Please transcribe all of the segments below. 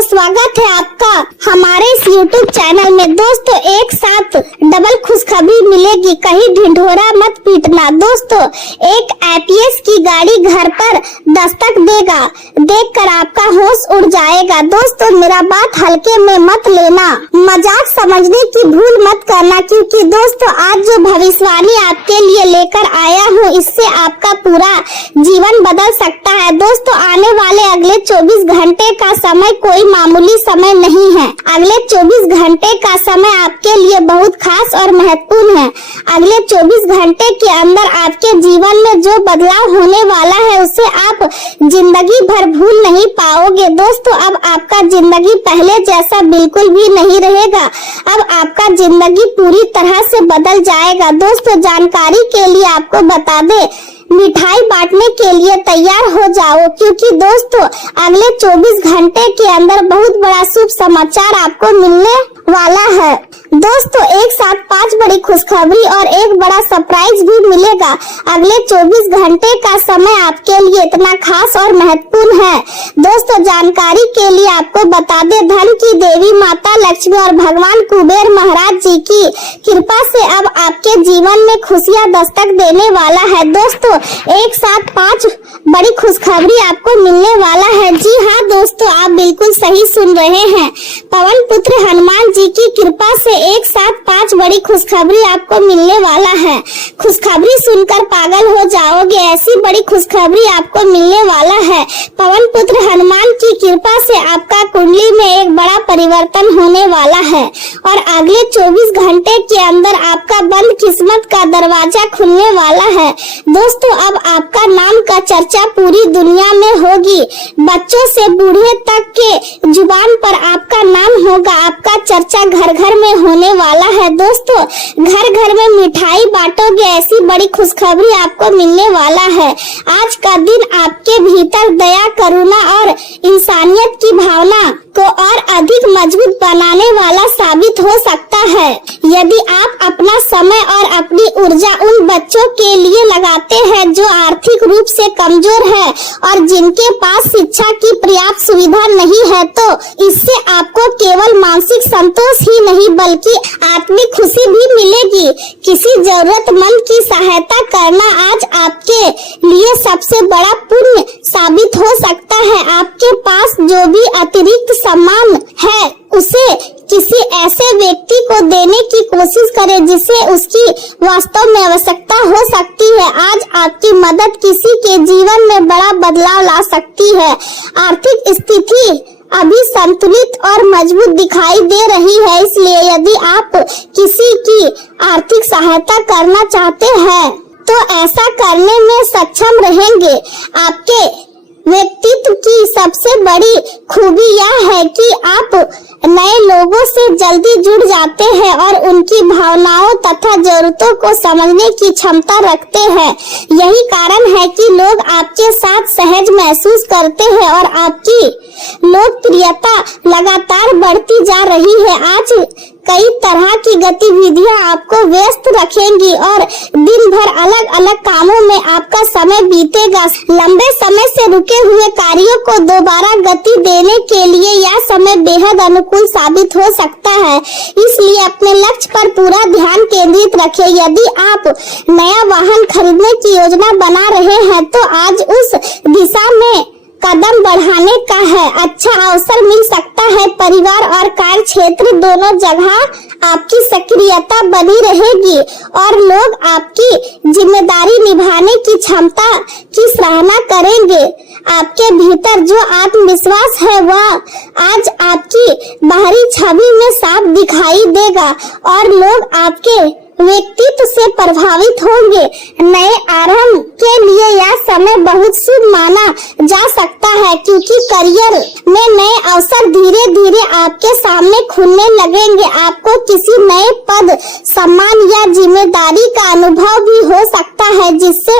दोस्तों, स्वागत है आपका हमारे इस YouTube चैनल में। दोस्तों, एक साथ डबल खुशखबरी मिलेगी, कहीं ढिंढोरा मत पीटना। दोस्तों, एक APS की गाड़ी घर पर दस्तक देगा, देखकर आपका होश उड़ जाएगा। दोस्तों, मेरा बात हल्के में मत लेना, मजाक समझने की भूल मत करना, क्योंकि दोस्तों आज जो भविष्यवाणी आपके लिए लेकर आया हूँ, इससे आपका पूरा जीवन बदल सकता है। दोस्तों, आने वाले अगले 24 घंटे का समय कोई मामूली समय नहीं है। अगले 24 घंटे का समय आपके लिए बहुत खास और महत्वपूर्ण है। अगले 24 घंटे के अंदर आपके जीवन में जो बदलाव होने वाला है, उसे आप जिंदगी भर भूल नहीं पाओगे। दोस्तों, अब आपका जिंदगी पहले जैसा बिल्कुल भी नहीं रहेगा। अब आपका जिंदगी पूरी तरह से बदल जाएगा। दोस्तों, जानकारी के लिए आपको बता दें, मिठाई बांटने के लिए तैयार हो जाओ, क्योंकि दोस्तों अगले 24 घंटे के अंदर बहुत बड़ा शुभ समाचार आपको मिलने वाला है। दोस्तों, एक साथ 5 बड़ी खुशखबरी और एक बड़ा सरप्राइज भी मिलेगा। अगले 24 घंटे का समय आपके लिए इतना खास और महत्वपूर्ण है। दोस्तों, जानकारी के लिए आपको बता दें, धन की देवी माता लक्ष्मी और भगवान कुबेर महाराज जी की कृपा से अब आपके जीवन में खुशियां दस्तक देने वाला है। दोस्तों, एक साथ 5 बड़ी खुशखबरी आपको मिलने वाला है। जी हाँ दोस्तों, आप बिल्कुल सही सुन रहे हैं। पवन पुत्र हनुमान जी की कृपा से एक साथ 5 बड़ी खुशखबरी आपको मिलने वाला है। खुशखबरी सुनकर पागल हो जाओगे, ऐसी बड़ी खुशखबरी आपको मिलने वाला है। पवन पुत्र हनुमान की कृपा से आपका कुंडली में एक बड़ा परिवर्तन होने वाला है और अगले 24 घंटे के अंदर आपका बंद किस्मत का दरवाजा खुलने वाला है। दोस्तों, अब आपका नाम का चर्चा पूरी दुनिया में होगी। बच्चों से बूढ़े तक के जुबान पर आपका नाम होगा। आपका चर्चा घर घर में होने वाला है। दोस्तों, घर घर में मिठाई बांटोगे, ऐसी बड़ी खुशखबरी आपको मिलने वाला है। आज का दिन आपके भीतर दया, करुणा और इंसानियत की भावना को और अधिक मजबूत बनाने वाला साबित हो सकता है। यदि आप अपना समय और अपनी ऊर्जा उन बच्चों के लिए लगाते हैं जो आर्थिक रूप से कमजोर है और जिनके पास शिक्षा की पर्याप्त सुविधा नहीं है, तो इससे आपको केवल मानसिक संतोष ही नहीं बल्कि आत्मिक खुशी भी मिलेगी। किसी जरूरतमंद की सहायता करना आज आपके लिए सबसे बड़ा पुण्य साबित हो सकता है। आपके पास जो भी अतिरिक्त सामान है, उसे किसी ऐसे व्यक्ति को देने की कोशिश करें जिसे उसकी वास्तव में आवश्यकता हो सकती है। आज आपकी मदद किसी के जीवन में बड़ा बदलाव ला सकती है। आर्थिक स्थिति अभी संतुलित और मजबूत दिखाई दे रही है, इसलिए यदि आप किसी की आर्थिक सहायता करना चाहते हैं तो ऐसा करने में सक्षम रहेंगे। आपके व्यक्तित्व की सबसे बड़ी खूबी यह है कि आप नए लोगों से जल्दी जुड़ जाते हैं और उनकी भावनाओं तथा जरूरतों को समझने की क्षमता रखते हैं। यही कारण है कि लोग आपके साथ सहज महसूस करते हैं और आपकी लोकप्रियता लगातार बढ़ती जा रही है। आज कई तरह की गतिविधियां आपको व्यस्त रखेंगी और दिन भर अलग अलग कामों में आपका समय बीतेगा। लंबे समय से रुके हुए कार्यों को दोबारा गति देने के लिए यह समय बेहद अनुकूल साबित हो सकता है, इसलिए अपने लक्ष्य पर पूरा ध्यान केंद्रित रखें। यदि आप नया वाहन खरीदने की योजना बना रहे हैं तो आज उस दिशा में कदम बढ़ाने का है अच्छा अवसर मिल सकता है। परिवार और कार्य क्षेत्र दोनों जगह आपकी सक्रियता बनी रहेगी और लोग आपकी जिम्मेदारी निभाने की क्षमता की सराहना करेंगे। आपके भीतर जो आत्मविश्वास है वह आज आपकी बाहरी छवि में साफ दिखाई देगा और लोग आपके व्यक्तित्व से प्रभावित होंगे। नए आरंभ के लिए यह समय बहुत शुभ माना जा सकता है, क्योंकि करियर में नए अवसर धीरे धीरे आपके सामने खुलने लगेंगे। आपको किसी नए पद, सम्मान या जिम्मेदारी का अनुभव भी हो सकता है, जिससे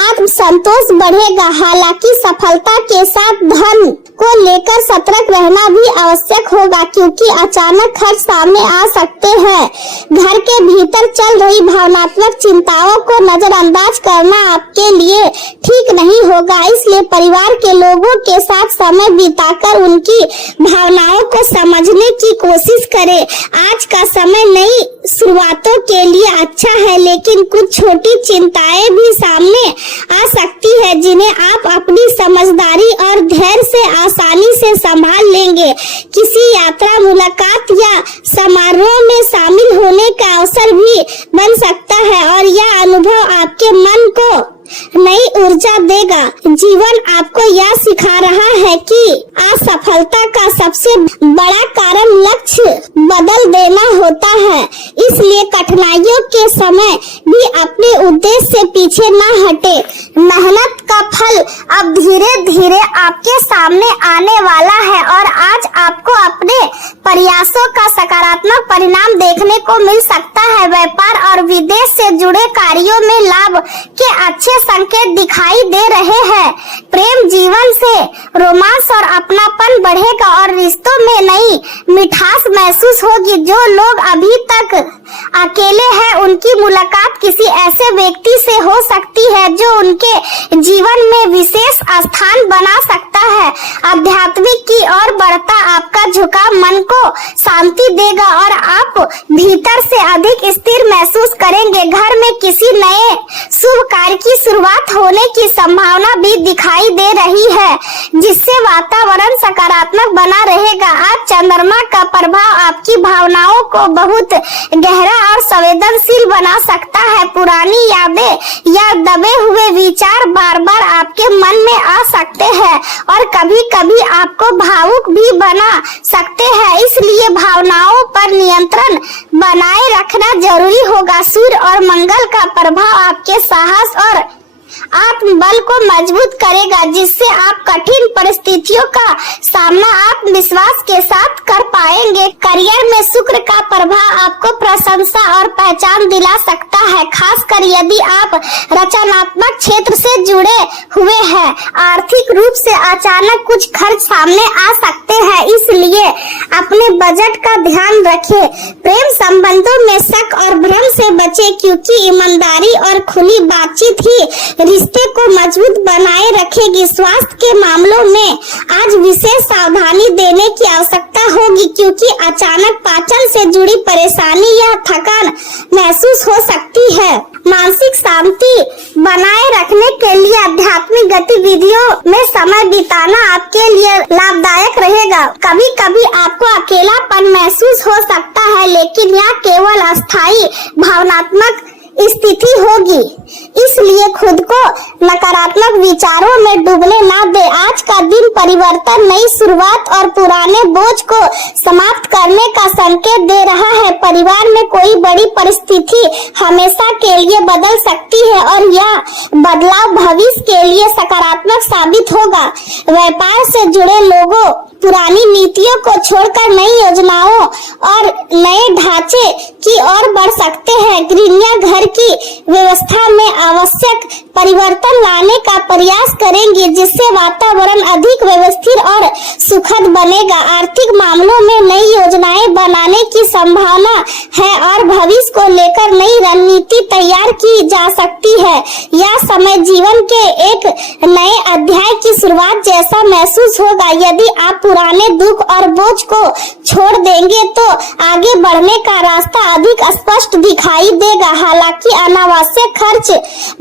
आत्मसंतोष बढ़ेगा। हालांकि सफलता के साथ धन को लेकर सतर्क रहना भी आवश्यक होगा, क्योंकि अचानक खर्च सामने आ सकते हैं। घर के भीतर चल रही भावनात्मक चिंताओं को नजरअंदाज करना आपके लिए ठीक नहीं होगा। इसलिए परिवार के लोगों के साथ समय बिताकर उनकी भावनाओं को समझने की कोशिश करें। आज का समय नई शुरुआतों के लिए अच्छा है, लेकिन कुछ छोटी चिंताएं भी सामने आ सकती है जिन्हें आप अपनी समझदारी और धैर्य से आसानी से संभाल लेंगे। किसी यात्रा, मुलाकात या समारोह में शामिल होने का अवसर भी बन सकता है और यह अनुभव आपके मन को नई ऊर्जा देगा। जीवन आपको यह सिखा रहा है कि असफलता का सबसे बड़ा कारण लक्ष्य बदल देना होता है। इसलिए कठिनाइयों के समय भी अपने उद्देश्य से पीछे न हटे। मेहनत का फल अब धीरे धीरे आपके सामने आने वाला है और आज आपको अपने प्रयासों का सकारात्मक परिणाम देखने को मिल सकता है। व्यापार और विदेश से जुड़े कार्यों में लाभ के अच्छे संकेत दिखाई दे रहे हैं। प्रेम जीवन से रोमांस और अपनापन बढ़ेगा और रिश्तों में नई मिठास महसूस होगी। जो लोग अभी तक अकेले हैं, उनकी मुलाकात किसी ऐसे व्यक्ति से हो सकती है जो उनके जीवन में विशेष स्थान बना सकता है। आध्यात्मिक की ओर बढ़ता आपका झुकाव मन को शांति देगा और आप भीतर से अधिक स्थिर महसूस करेंगे। घर में किसी नए शुभ कार्य की शुरुआत होने की संभावना भी दिखाई दे रही है, जिससे वातावरण सकारात्मक बना रहेगा। आज चंद्रमा का प्रभाव आपकी भावनाओं को बहुत गहरा और संवेदनशील बना सकता है। पुरानी यादें या दबे हुए विचार बार बार आपके मन में आ सकते हैं और कभी कभी आपको भावुक भी बना सकते हैं। इसलिए भावनाओं पर नियंत्रण बनाए रखना जरूरी होगा। सूर्य और मंगल का प्रभाव आपके साहस और आत्मबल को मजबूत करेगा, जिससे आप कठिन परिस्थितियों का सामना आत्मविश्वास के साथ कर पाएंगे। करियर में शुक्र का प्रभाव आपको प्रशंसा और पहचान दिला सकता है, खासकर यदि आप रचनात्मक क्षेत्र से जुड़े हुए हैं। आर्थिक रूप से अचानक कुछ खर्च सामने आ सकते हैं, इसलिए अपने बजट का ध्यान रखें। प्रेम संबंधों में शक और भ्रम से बचें, क्योंकि ईमानदारी और खुली बातचीत ही रिश्ते को मजबूत बनाए रखेगी। स्वास्थ्य के मामलों में आज विशेष सावधानी देने की आवश्यकता होगी, क्योंकि अचानक पाचन से जुड़ी परेशानी या थकान महसूस हो सकती है। मानसिक शांति बनाए रखने के लिए आध्यात्मिक गतिविधियों में समय बिताना आपके लिए लाभदायक रहेगा। कभी कभी आपको अकेलापन महसूस हो सकता है, लेकिन यह केवल अस्थायी भावनात्मक स्थिति होगी, इसलिए खुद को नकारात्मक विचारों में डूबने ना दे। आज का दिन परिवर्तन, नई शुरुआत और पुराने बोझ को समाप्त करने का संकेत दे रहा है। परिवार में कोई बड़ी परिस्थिति हमेशा के लिए बदल सकती है और यह बदलाव भविष्य के लिए सकारात्मक साबित होगा। व्यापार से जुड़े लोगों पुरानी नीतियों को छोड़कर नई योजनाओं और नए ढांचे की ओर बढ़ सकते हैं। गृहिणियां घर की व्यवस्था में आवश्यक परिवर्तन लाने का प्रयास करेंगी, जिससे वातावरण अधिक व्यवस्थित और सुखद बनेगा। आर्थिक मामलों में नई योजनाएं बनाने की संभावना है और भविष्य को लेकर नई रणनीति तैयार की जा सकती है। यह समय जीवन के एक नए अध्याय की शुरुआत जैसा महसूस होगा। यदि आप पुराने दुख और बोझ को छोड़ देंगे तो आगे बढ़ने का रास्ता अधिक स्पष्ट दिखाई देगा। हालांकि अनावश्यक खर्च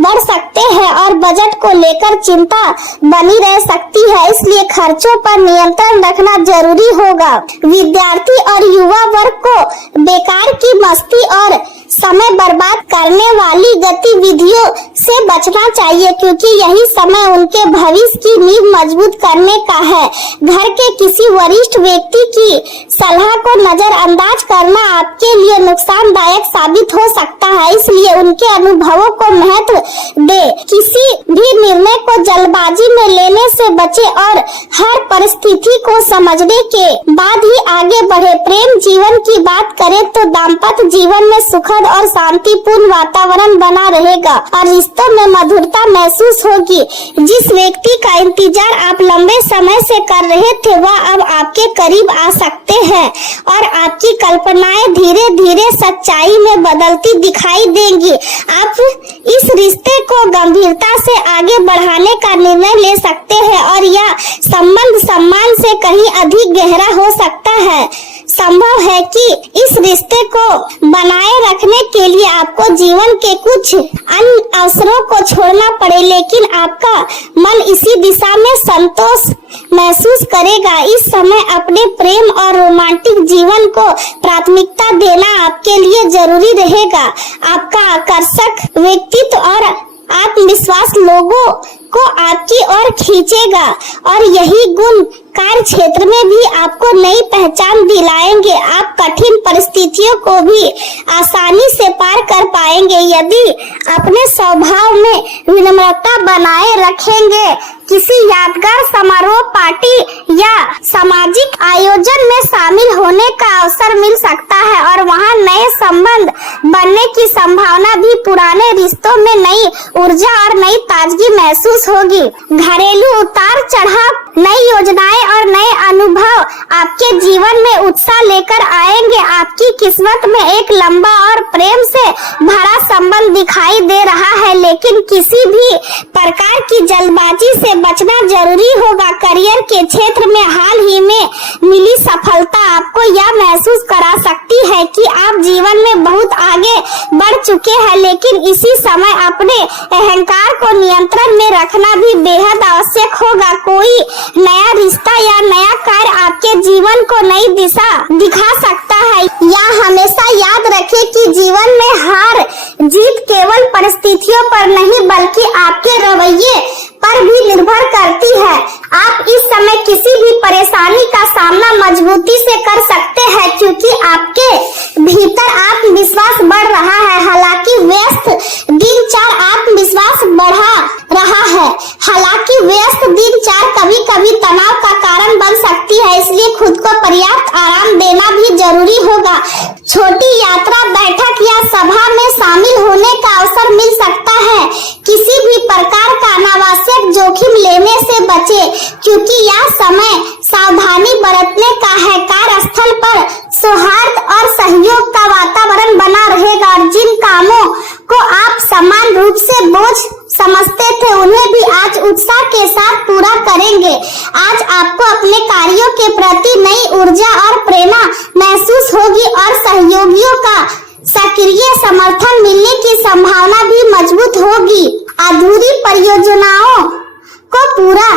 बढ़ सकते हैं और बजट को लेकर चिंता बनी रह सकती है, इसलिए खर्चों पर नियंत्रण रखना जरूरी होगा। विद्यार्थी और युवा वर्ग को बेकार की मस्ती और समय बर्बाद करने वाली गतिविधियों से बचना चाहिए, क्योंकि यही समय उनके भविष्य की नींव मजबूत करने का है। घर के किसी वरिष्ठ व्यक्ति की सलाह को नजरअंदाज करना आपके लिए नुकसानदायक साबित हो सकता है, इसलिए उनके अनुभवों को महत्व दे। किसी भी निर्णय को जल्दबाजी में लेने से बचे और हर परिस्थिति को समझने के बाद ही आगे बढ़े। प्रेम जीवन की बात करें तो दाम्पत्य जीवन में सुखद और शांतिपूर्ण वातावरण बना रहेगा और रिश्तों में मधुरता महसूस होगी। जिस व्यक्ति का इंतजार आप लंबे समय से कर रहे थे वह अब आपके करीब आ सकते हैं और आपकी कल्पनाएं धीरे धीरे सच्चाई में बदलती दिखाई देंगी। आप इस रिश्ते को गंभीरता से आगे बढ़ाने का निर्णय ले सकते हैं और यह संबंध सम्मान से कहीं अधिक गहरा हो सकता है। संभव है कि इस रिश्ते को बनाए रखने के लिए आपको जीवन के कुछ अन्य अवसरों को छोड़ना पड़े, लेकिन आपका मन इसी दिशा में संतोष महसूस करेगा। इस समय अपने प्रेम और रोमांटिक जीवन को प्राथमिकता देना आपके लिए जरूरी रहेगा। आपका आकर्षक व्यक्तित्व और आत्मविश्वास लोगों को आपकी ओर खींचेगा और यही गुण कार्य क्षेत्र में भी आपको नई पहचान दिलाएंगे। आप कठिन परिस्थितियों को भी आसानी से पार कर पाएंगे यदि अपने स्वभाव में विनम्रता बनाए रखेंगे। किसी यादगार समारोह, पार्टी या सामाजिक आयोजन में शामिल होने का अवसर मिल सकता है और वहां नए संबंध बनने की संभावना भी पुराने रिश्तों में नई ऊर्जा और नई ताजगी महसूस होगी। घरेलू उतार चढ़ाव, नई योजनाएं और नए अनुभव आपके जीवन में उत्साह लेकर आएंगे। आपकी किस्मत में एक लंबा और प्रेम से भरा संबंध दिखाई दे रहा है, लेकिन किसी भी प्रकार की जल्दबाजी से बचना जरूरी होगा। करियर के क्षेत्र में हाल ही में मिली सफलता आपको यह महसूस करा सकती है कि आप जीवन में बहुत आगे बढ़ चुके हैं, लेकिन इसी समय अपने अहंकार को नियंत्रण में रखना भी बेहद आवश्यक होगा। कोई नया रिश्ता या नया कार्य आपके जीवन को नई दिशा दिखा सकता है। या हमेशा याद रखें कि जीवन में हार जीत केवल परिस्थितियों पर नहीं बल्कि आपके रवैये पर भी निर्भर करती है। आप इस समय किसी भी परेशानी का सामना मजबूती से कर सकते हैं क्योंकि आपके भीतर आत्मविश्वास बढ़ रहा है। हालांकि व्यस्त दिनचर्या आत्मविश्वास बढ़ा रहा है। हालांकि व्यस्त दिनचर्या कभी कभी तनाव का कारण बन सकती है, इसलिए खुद को पर्याप्त आराम देना भी जरूरी होगा। छोटी यात्रा, बैठक या सभा में शामिल होने का अवसर मिल सकता है। किसी भी प्रकार का अनावश्यक जोखिम लेने से बचे क्योंकि यह समय सावधानी बरतने का है। कार्यस्थल पर सौहार्द और सहयोग का वातावरण बना रहेगा और जिन कामों को आप समान रूप से बोझ समझते थे उन्हें भी आज उत्साह के साथ पूरा करेंगे। आज आपको अपने कार्यों के प्रति नई ऊर्जा और प्रेरणा महसूस होगी और सहयोगियों का सक्रिय समर्थन मिलने की संभावना भी मजबूत होगी। अधूरी परियोजनाओं को पूरा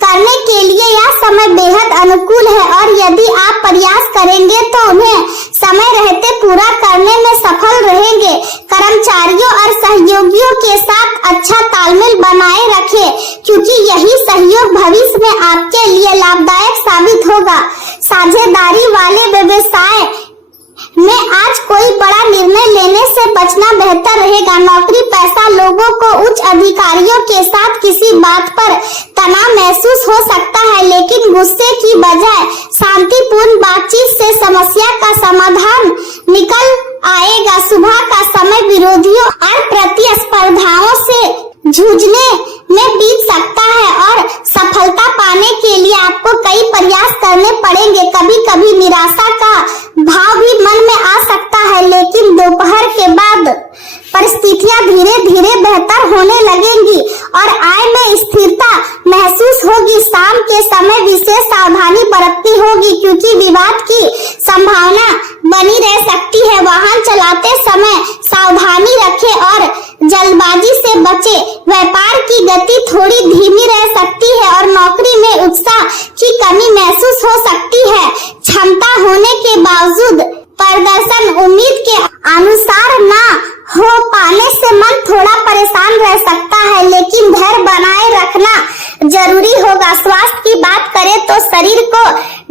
करने के लिए यह समय बेहद अनुकूल है और यदि आप प्रयास करेंगे तो उन्हें समय रहते पूरा करने में सफल रहेंगे। कर्मचारियों और सहयोगियों के साथ अच्छा तालमेल बनाए रखें क्योंकि यही सहयोग भविष्य में आपके लिए लाभदायक साबित होगा। साझेदारी वाले व्यवसाय में आज कोई बड़ा निर्णय लेने से बचना बेहतर रहेगा। नौकरी पैसा, लोगों को उच्च अधिकारियों के साथ किसी बात पर तनाव महसूस हो सकता है, लेकिन गुस्से की बजाय शांतिपूर्ण बातचीत से समस्या का समाधान निकल आएगा। सुबह का समय विरोधियों और प्रतिस्पर्धाओं से जूझने में बीत सकता है और सफलता पाने के लिए आपको कई प्रयास करने पड़ेंगे। कभी कभी निराशा का भाव भी मन में आ सकता है, लेकिन दोपहर के बाद परिस्थितियां धीरे धीरे बेहतर होने लगेंगी और आय में स्थिरता महसूस होगी। शाम के समय विशेष सावधानी बरतनी होगी क्योंकि विवाद की संभावना बनी रह सकती है। वाहन चलाते समय सावधानी रखें और जल्दबाजी से बचे। व्यापार की गति थोड़ी धीमी रह सकती है और नौकरी में उत्साह की कमी महसूस हो सकती है। क्षमता होने के बावजूद प्रदर्शन उम्मीद के अनुसार ना हो पाने से मन थोड़ा परेशान रह सकता है, लेकिन धैर्य बनाए रखना जरूरी होगा। स्वास्थ्य की बात करें तो शरीर को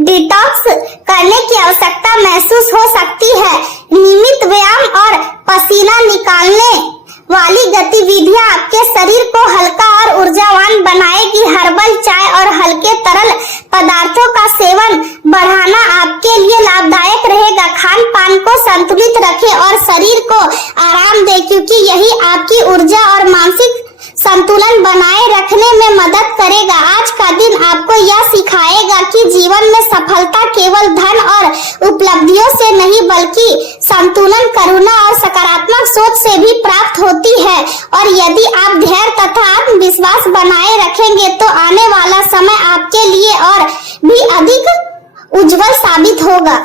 डिटॉक्स करने की आवश्यकता महसूस हो सकती है। नियमित व्यायाम और पसीना निकालने वाली गतिविधियां आपके शरीर को हल्का और ऊर्जावान बनाएगी। हर्बल चाय और हल्के तरल पदार्थों का सेवन बढ़ाना आपके लिए लाभदायक रहेगा। खान पान को संतुलित रखें और शरीर को आराम दें, क्योंकि यही आपकी ऊर्जा और मानसिक संतुलन बनाए रखने में मदद करेगा। आज का दिन आपको यह सिखाएगा कि जीवन में सफलता केवल धन और उपलब्धियों से नहीं, बल्कि संतुलन, करुणा और सकारात्मक सोच से भी प्राप्त होती है। और यदि आप धैर्य तथा आत्मविश्वास बनाए रखेंगे तो आने वाला समय आपके लिए और भी अधिक उज्जवल साबित होगा।